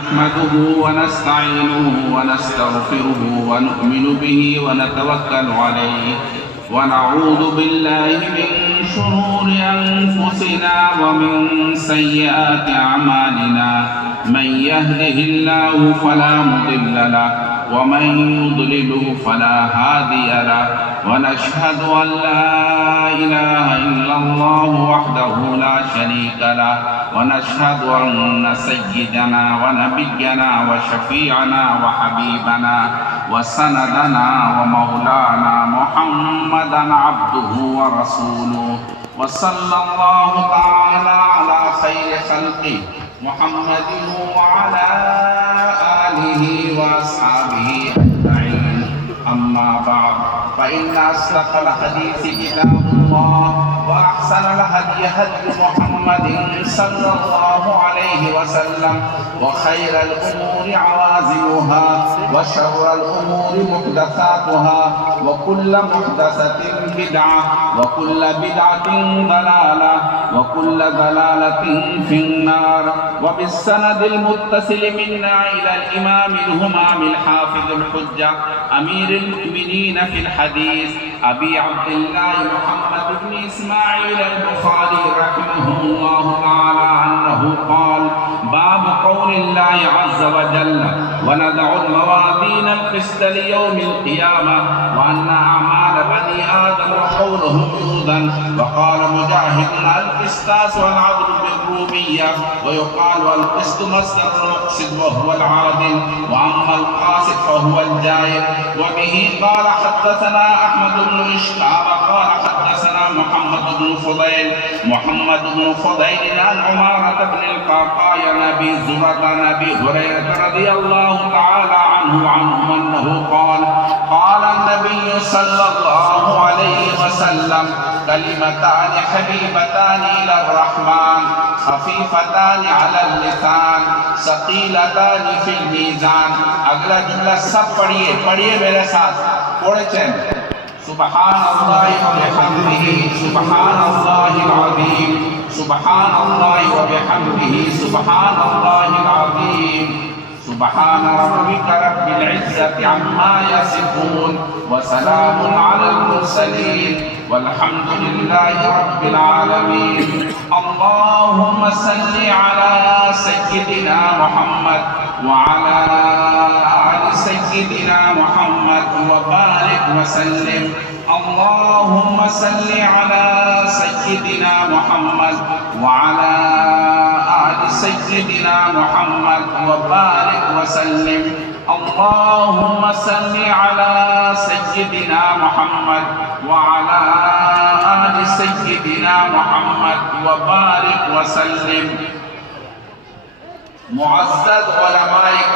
نحمده ونستعينه ونستغفره ونؤمن به ونتوكل عليه ونعوذ بالله من شرور أنفسنا ومن سيئات أعمالنا من يهده الله فلا مضل له ومن يضلله فلا هادي له ونشهد أن لا إله إلا الله وحده لا شريك له ونشهد أن سيدنا ونبينا وشفيعنا وحبيبنا وسندنا ومولانا محمدا عبده ورسوله وصلى الله تعالى على خير خلقه محمد وعلى آله وأصحابه أجمعين أما بعد فإن أصدق الحديث كتاب الله وأحسن الهدي هدي محمد صلى الله عليه وسلم وخير الأمور عوازمها وشر الأمور محدثاتها وكل محدثة بدعة وكل بدعة ضلالة وكل ضلالة في النار. وبالسند المتصل منا إلى الإمام الهمام الحافظ الحجة أمير المؤمنين في الحديث أبي عبد الله محمد بن إسماعيل البخاري رحمه الله تعالى أنه قال: باب قول الله عز وجل: ونضع الموازين القسط ليوم القيامة وأن أعمال بني آدم وقولهم يوزن. وقال مجاهد: القسطاس والعدل بالرومية، ويقال القسط مصدر مقسط وهو العادل، وأما القاسط فهو الجائر. وبه قال حدثنا أحمد بن إسحاق قال حدثنا محمد بن فضيل عن عمارة بن القعقاع عن أبي زرعة عن أبي هريرة رضي الله تعالى عنه أنه قال: قال النبي صلى الله عليه وسلم: كلمتان حبيبتان إلى الرحمن خفيفتان على اللسان ثقيلتان في الميزان. अगला जुमला सब पढ़िए मेरे साथ। पढ़ें सुबहानल्लाहि व बिहम्दिही सुबहानल्लाहिल अज़ीम सुबहानल्लाहि व बिहम्दिही सुबहानल्लाहिल अज़ीम سبحان ربك رب العزة عما يصفون وسلام على المرسلين والحمد لله رب العالمين. اللهم صل على سيدنا محمد وعلى آل سيدنا محمد وبارك وسلم. اللهم صل على سيدنا محمد وعلى آل سيدنا محمد وبارك وسلم. اللهم صل على سيدنا محمد وعلى آل سيدنا محمد وبارك وسلم. معزز علماء